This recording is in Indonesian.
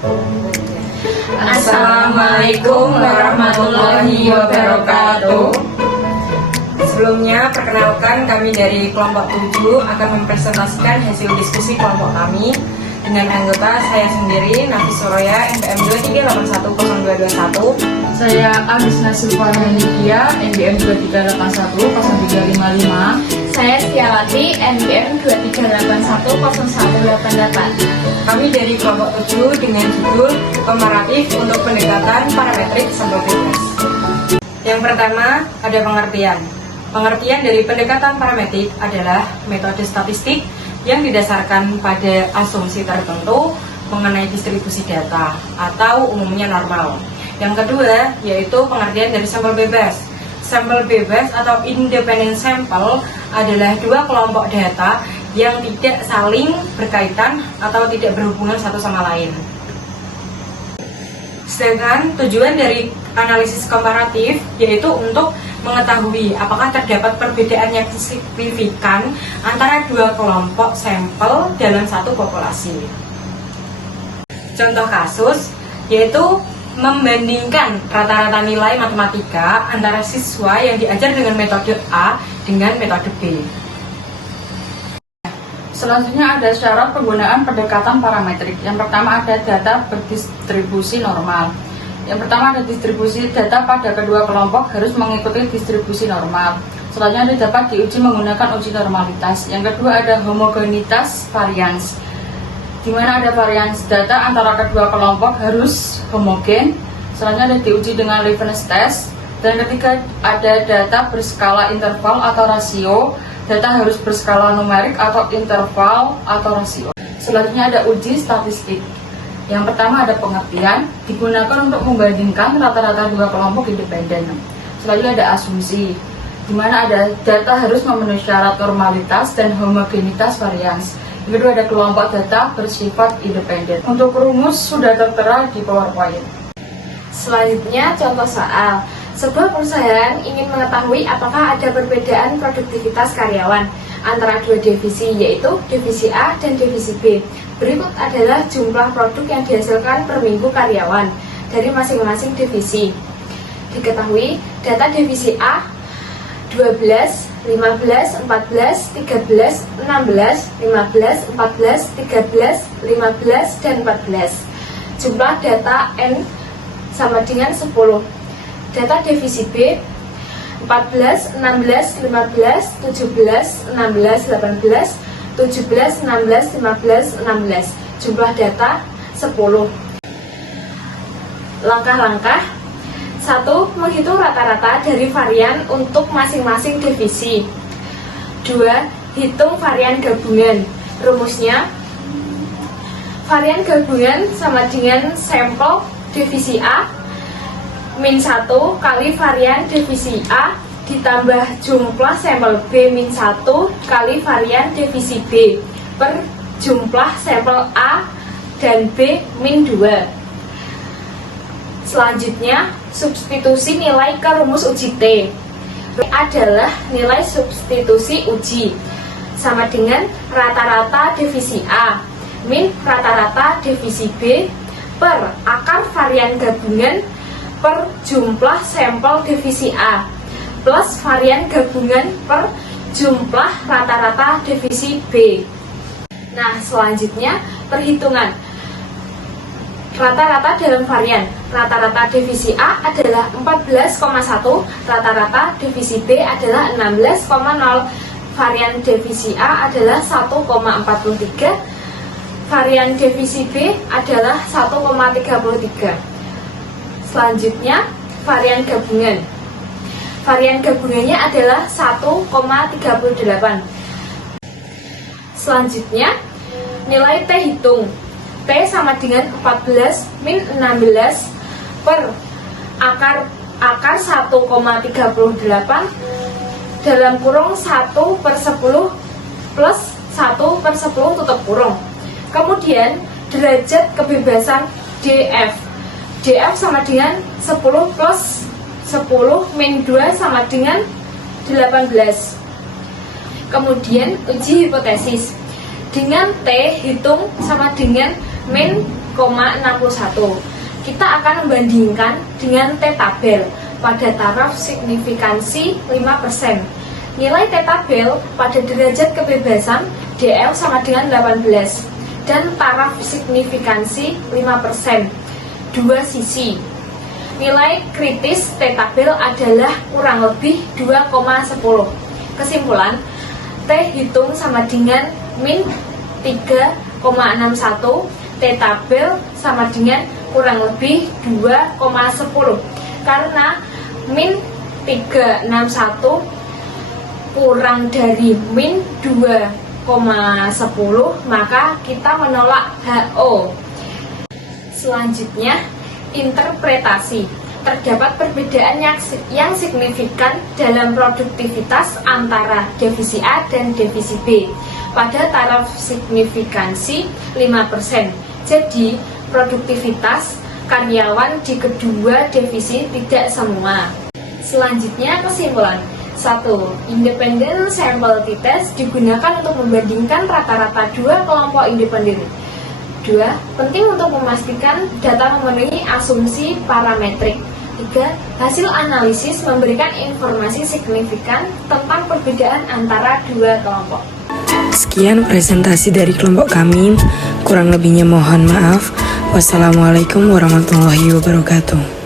Assalamualaikum warahmatullahi wabarakatuh. Sebelumnya, perkenalkan kami dari kelompok 7 akan mempresentasikan hasil diskusi kelompok kami dengan anggota saya sendiri, Nafis Soroya, NPM 23810221. Saya Agis Nasilvana Nidia, NPM 23810355. Saya Setiawati, NPM 23810188. Kami dari kelompok 7 dengan judul Komparatif untuk Pendekatan Parametrik Sampel Bebas. Yang pertama, ada pengertian. Pengertian dari pendekatan parametrik adalah metode statistik yang didasarkan pada asumsi tertentu mengenai distribusi data atau umumnya normal. Yang kedua, yaitu pengertian dari sampel bebas. Sampel bebas atau independent sample adalah dua kelompok data yang tidak saling berkaitan atau tidak berhubungan satu sama lain. Sedangkan tujuan dari analisis komparatif yaitu untuk mengetahui apakah terdapat perbedaan yang signifikan antara dua kelompok sampel dalam satu populasi. Contoh kasus yaitu membandingkan rata-rata nilai matematika antara siswa yang diajar dengan metode A dengan metode B. Selanjutnya ada syarat penggunaan pendekatan parametrik. Yang pertama ada data berdistribusi normal. Yang pertama ada distribusi data pada kedua kelompok harus mengikuti distribusi normal. Selanjutnya dapat diuji menggunakan uji normalitas. Yang kedua ada homogenitas varians, di mana ada varians data antara kedua kelompok harus homogen. Selanjutnya ada diuji dengan Leibniz test. Dan ketiga ada data berskala interval atau rasio. Data harus berskala numerik atau interval atau rasio. Selanjutnya ada uji statistik. Yang pertama ada pengertian, digunakan untuk membandingkan rata-rata dua kelompok independen. Selanjutnya ada asumsi, di mana ada data harus memenuhi syarat normalitas dan homogenitas varians. Yang kedua ada kelompok data bersifat independen. Untuk rumus sudah tertera di PowerPoint. Selanjutnya contoh soal. Sebuah perusahaan ingin mengetahui apakah ada perbedaan produktivitas karyawan antara dua divisi, yaitu divisi A dan divisi B. Berikut adalah jumlah produk yang dihasilkan per minggu karyawan dari masing-masing divisi. Diketahui data divisi A 12, 15, 14, 13, 16, 15, 14, 13, 15, dan 14. Jumlah data N sama dengan 10. Data divisi B 14, 16, 15, 17, 16, 18, 17, 16, 15, 16. Jumlah data 10. Langkah-langkah. 1. Menghitung rata-rata dari varian untuk masing-masing divisi. 2. Hitung varian gabungan. Rumusnya, varian gabungan sama dengan sampel divisi A min 1 kali varian divisi A ditambah jumlah sampel B min 1 kali varian divisi B per jumlah sampel A dan B min 2. Selanjutnya, substitusi nilai ke rumus uji T. Adalah nilai substitusi uji sama dengan rata-rata divisi A min rata-rata divisi B per akar varian gabungan per jumlah sampel divisi A plus varian gabungan per jumlah rata-rata divisi B. Nah, selanjutnya perhitungan rata-rata dalam varian. Rata-rata divisi A adalah 14,1, rata-rata divisi B adalah 16,0, varian divisi A adalah 1,43, varian divisi B adalah 1,33. Selanjutnya, varian gabungan. Varian gabungannya adalah 1,38. Selanjutnya, nilai T hitung. T sama dengan 14 min 16 per akar 1,38 dalam kurung 1/10 plus 1/10 tutup kurung. Kemudian, derajat kebebasan DF. DF sama dengan 10 plus 10 min 2 sama dengan 18. Kemudian uji hipotesis. Dengan T hitung sama dengan min Kita akan membandingkan dengan T-tabel pada taraf signifikansi 5%. Nilai T-tabel pada derajat kebebasan DL sama dengan 18 dan taraf signifikansi 5%. Dua sisi. Nilai kritis T-tabel adalah kurang lebih 2,10. Kesimpulan, T hitung sama dengan min 3,61, T-tabel sama dengan kurang lebih 2,10. Karena min 361 kurang dari min 2,10, maka kita menolak HO. Selanjutnya, interpretasi. Terdapat perbedaan yang signifikan dalam produktivitas antara divisi A dan divisi B pada taraf signifikansi 5%. Jadi, produktivitas karyawan di kedua divisi tidak semua. Selanjutnya, kesimpulan. 1. Independent sample t-test digunakan untuk membandingkan rata-rata dua kelompok independen. 2. Penting untuk memastikan data memenuhi asumsi parametrik. 3. Hasil analisis memberikan informasi signifikan tentang perbedaan antara dua kelompok. Sekian presentasi dari kelompok kami, kurang lebihnya mohon maaf. Wassalamualaikum warahmatullahi wabarakatuh.